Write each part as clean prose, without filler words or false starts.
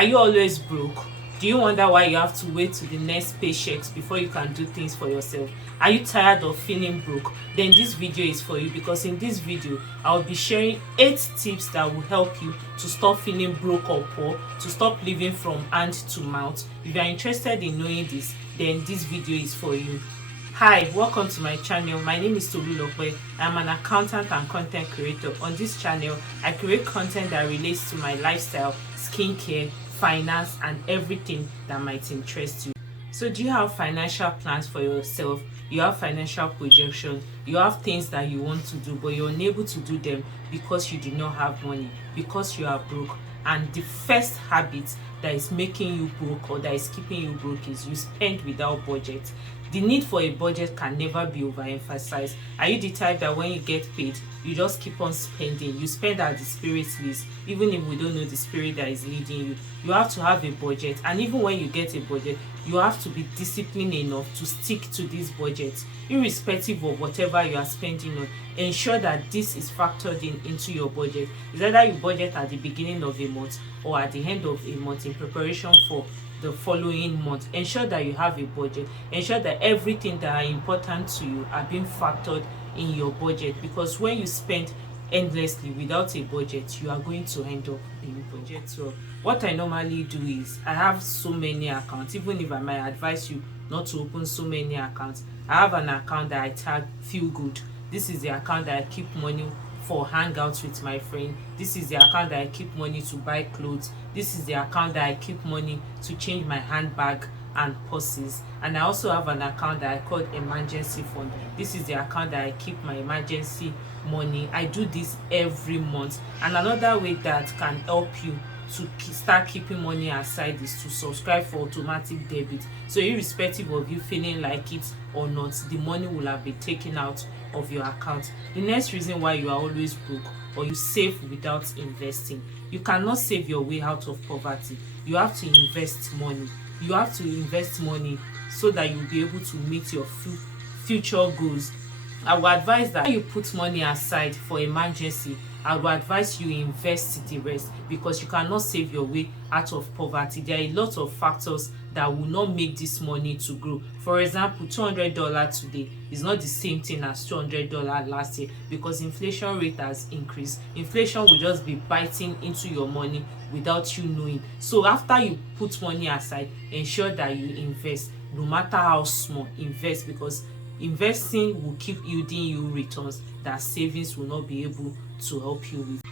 Are you always broke? Do you wonder why you have to wait to the next paychecks before you can do things for yourself? Are you tired of feeling broke? Then this video is for you, because in this video I will be sharing 8 tips that will help you to stop feeling broke or poor, to stop living from hand to mouth. If you are interested in knowing this, then this video is for you. Hi, welcome to my channel. My name is Tolulope. I'm an accountant and content creator. On this channel, I create content that relates to my lifestyle, skincare, finance, and everything that might interest you. So do you have financial plans for yourself? You have financial projection, you have things that you want to do, but you're unable to do them because you do not have money, because you are broke. And the first habit that is making you broke, or that is keeping you broke, is you spend without budget. The need for a budget can never be overemphasized. Are you the type that when you get paid, you just keep on spending? You spend as the spirit leads, even if we don't know the spirit that is leading you. You have to have a budget, and even when you get a budget, you have to be disciplined enough to stick to this budget. Irrespective of whatever you are spending on, ensure that this is factored into your budget. It's either you budget at the beginning of a month or at the end of a month in preparation for the following month. Ensure that you have a budget. Ensure that everything that are important to you are being factored in your budget, because when you spend endlessly without a budget, you are going to end up being budget. So what I normally do is, I have so many accounts. Even if I might advise you not to open so many accounts, I have an account that I tag feel good. This is the account that I keep money for hangouts with my friend. This is the account that I keep money to buy clothes. This is the account that I keep money to change my handbag and purses. And I also have an account that I call emergency fund. This is the account that I keep my emergency money. I do this every month. And another way that can help you to start keeping money aside is to subscribe for automatic debit. So irrespective of you feeling like it or not, the money will have been taken out of your account. The next reason why you are always broke, or you save without investing: you cannot save your way out of poverty. You have to invest money. You have to invest money so that you'll be able to meet your future goals. I will advise that when you put money aside for emergency, I will advise you invest the rest, because you cannot save your way out of poverty. There are a lot of factors that will not make this money to grow. For example, $200 today is not the same thing as $200 last year, because inflation rate has increased. Inflation will just be biting into your money without you knowing. So after you put money aside, ensure that you invest. No matter how small, invest, because investing will keep yielding you returns that savings will not be able to help you with.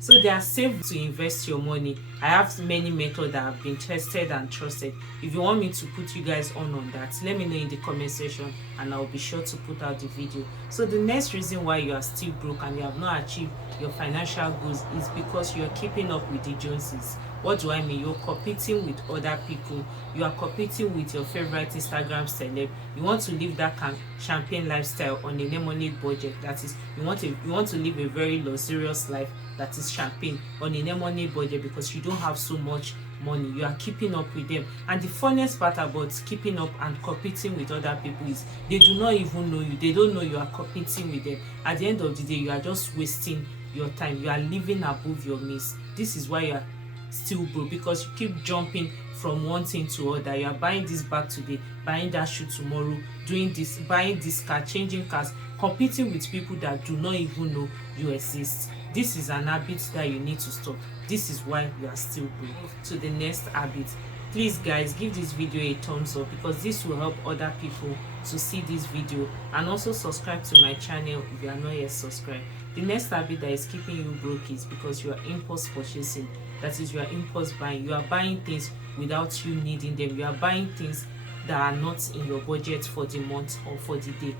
So they are safe to invest your money. I have many methods that have been tested and trusted. If you want me to put you guys on that, let me know in the comment section, and I'll be sure to put out the video. So the next reason why you are still broke and you have not achieved your financial goals is because you are keeping up with the Joneses. What do I mean? You're competing with other people. You are competing with your favorite Instagram celeb. You want to live that champagne lifestyle on a lemonade budget. That is, you want to live a very luxurious life that is champagne on a lemonade budget, because you don't have so much money. You are keeping up with them. And the funniest part about keeping up and competing with other people is they do not even know you. They don't know you are competing with them. At the end of the day, you are just wasting your time. You are living above your means. This is why you are still broke, because you keep jumping from one thing to other. You are buying this bag today, buying that shoe tomorrow, doing this, buying this car, changing cars, competing with people that do not even know you exist. This is an habit that you need to stop. This is why you are still broke. To the next habit. Please guys, give this video a thumbs up, because this will help other people to see this video, and also subscribe to my channel if you are not yet subscribed. The next habit that is keeping you broke is because you are impulse purchasing. That is, you are impulse buying. You are buying things without you needing them. You are buying things that are not in your budget for the month or for the day.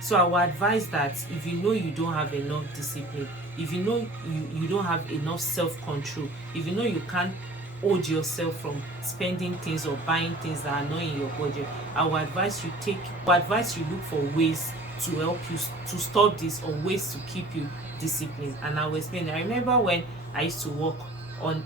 So I will advise that if you know you don't have enough discipline, if you know you don't have enough self-control, if you know you can't hold yourself from spending things or buying things that are not in your budget, I will advise you look for ways to help you to stop this, or ways to keep you disciplined. And I will explain. I remember when I used to work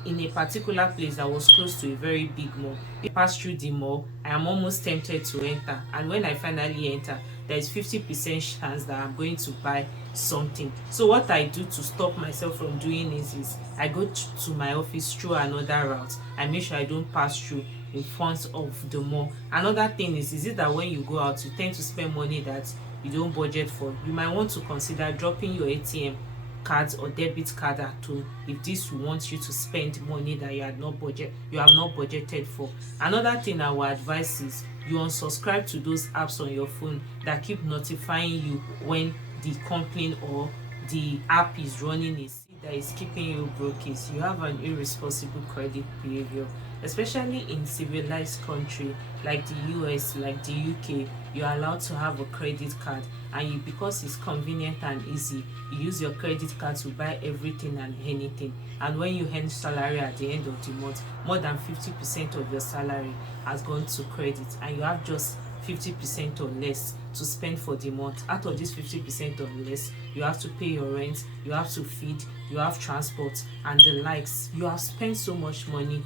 in a particular place that was close to a very big mall. I passed through the mall. I am almost tempted to enter, and when I finally enter, there is 50% chance that I'm going to buy something. So what I do to stop myself from doing this is I go to my office through another route. I make sure I don't pass through in front of the mall. Another thing is it that when you go out you tend to spend money that you don't budget for? You might want to consider dropping your ATM cards or debit card at home if this will want you to spend money that you have not budgeted for. Another thing I will advise is you unsubscribe to those apps on your phone that keep notifying you when the company or the app is running a that is keeping you broke. Is you have an irresponsible credit behavior, especially in civilized country like the US, like the UK. You're allowed to have a credit card, and you, because it's convenient and easy, you use your credit card to buy everything and anything. And when you earn salary at the end of the month, more than 50% of your salary has gone to credit, and you have just 50% or less to spend for the month. Out of this 50% or less, you have to pay your rent, you have to feed, you have transport and the likes. You have spent so much money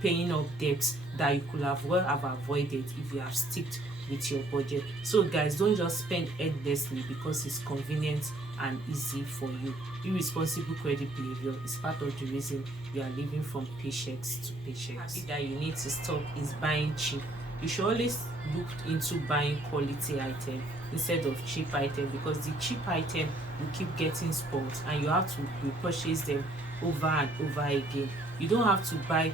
paying up debts that you could have avoided if you have sticked with your budget. So guys, don't just spend endlessly because it's convenient and easy for you. Irresponsible credit behavior is part of the reason you are living from paychecks to paychecks. Habit that you need to stop is buying cheap. You should always look into buying quality item instead of cheap item, because the cheap item will keep getting spoiled and you have to repurchase them over and over again. You don't have to buy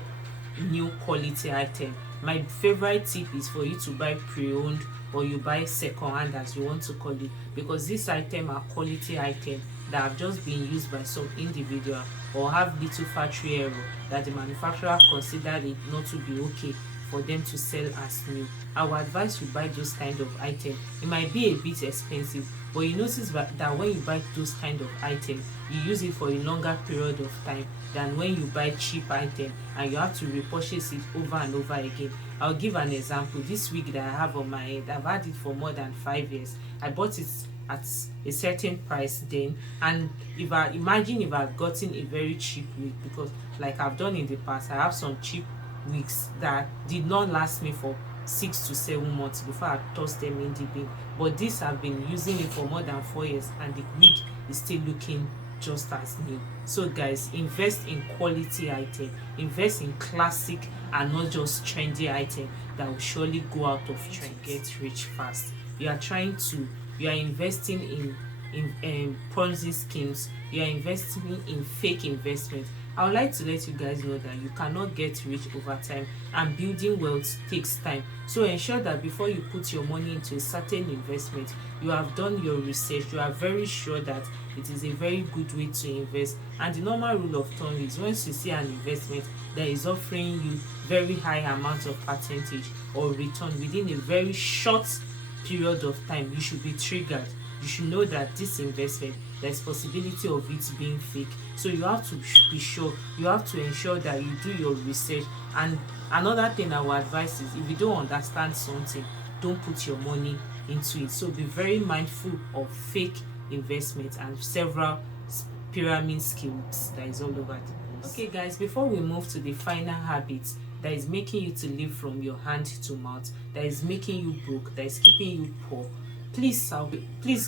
new quality item. My favorite tip is for you to buy pre-owned, or you buy second hand as you want to call it, because this item are quality item that have just been used by some individual or have little factory error that the manufacturer considered it not to be okay for them to sell as new. I would advise you buy those kind of item. It might be a bit expensive, but you notice that when you buy those kind of item, you use it for a longer period of time than when you buy cheap item and you have to repurchase it over and over again. I'll give an example. This wig that I have on my head, I've had it for more than 5 years. I bought it at a certain price then, and if I've gotten a very cheap wig, because like I've done in the past, I have some cheap wigs that did not last me for 6 to 7 months before I tossed them in the bin, but this I've been using it for more than 4 years and the wig is still looking just as new. So guys, invest in quality item, invest in classic and not just trendy item that will surely go out of trend. Get rich fast. You are investing in Ponzi schemes, you are investing in fake investment. I would like to let you guys know that you cannot get rich over time, and building wealth takes time. So ensure that before you put your money into a certain investment, you have done your research, you are very sure that it is a very good way to invest. And the normal rule of thumb is once you see an investment that is offering you very high amounts of percentage or return within a very short period of time, you should be triggered. You should know that this investment, there's possibility of it being fake. So you have to be sure, you have to ensure that you do your research. And another thing I would advise is, if you don't understand something, don't put your money into it. So be very mindful of fake investments and several pyramid schemes that is all over the place. Okay guys, before we move to the final habit that is making you to live from your hand to mouth, that is making you broke, that is keeping you poor, please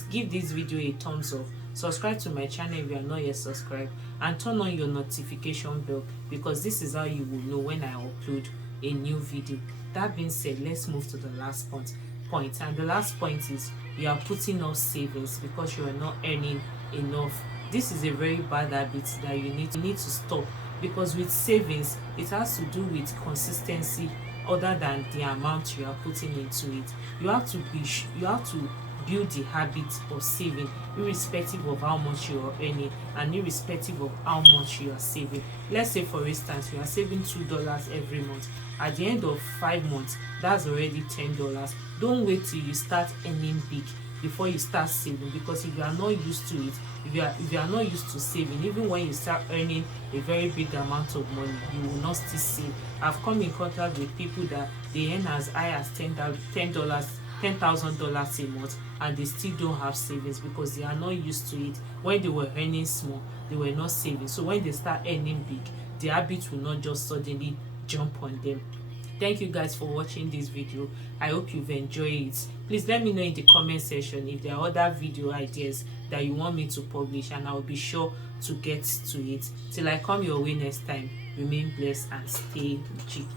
give this video a thumbs up, subscribe to my channel if you are not yet subscribed, and turn on your notification bell, because this is how you will know when I upload a new video. That being said, let's move to the last point. And the last point is, you are putting off savings because you are not earning enough. This is a very bad habit that you need to stop, because with savings, it has to do with consistency other than the amount you are putting into it. You have to build the habit of saving, irrespective of how much you are earning and irrespective of how much you are saving. Let's say for instance, you are saving $2 every month. At the end of 5 months, that's already $10. Don't wait till you start earning big before you start saving, because if you are not used to it, if you are not used to saving, even when you start earning a very big amount of money, you will not still save. I've come in contact with people that they earn as high as $10,000 a month and they still don't have savings because they are not used to it. When they were earning small, they were not saving. So when they start earning big, the habit will not just suddenly jump on them. Thank you guys for watching this video. I hope you've enjoyed it. Please let me know in the comment section if there are other video ideas that you want me to publish, and I'll be sure to get to it. Till I come your way next time, remain blessed and stay cheeky.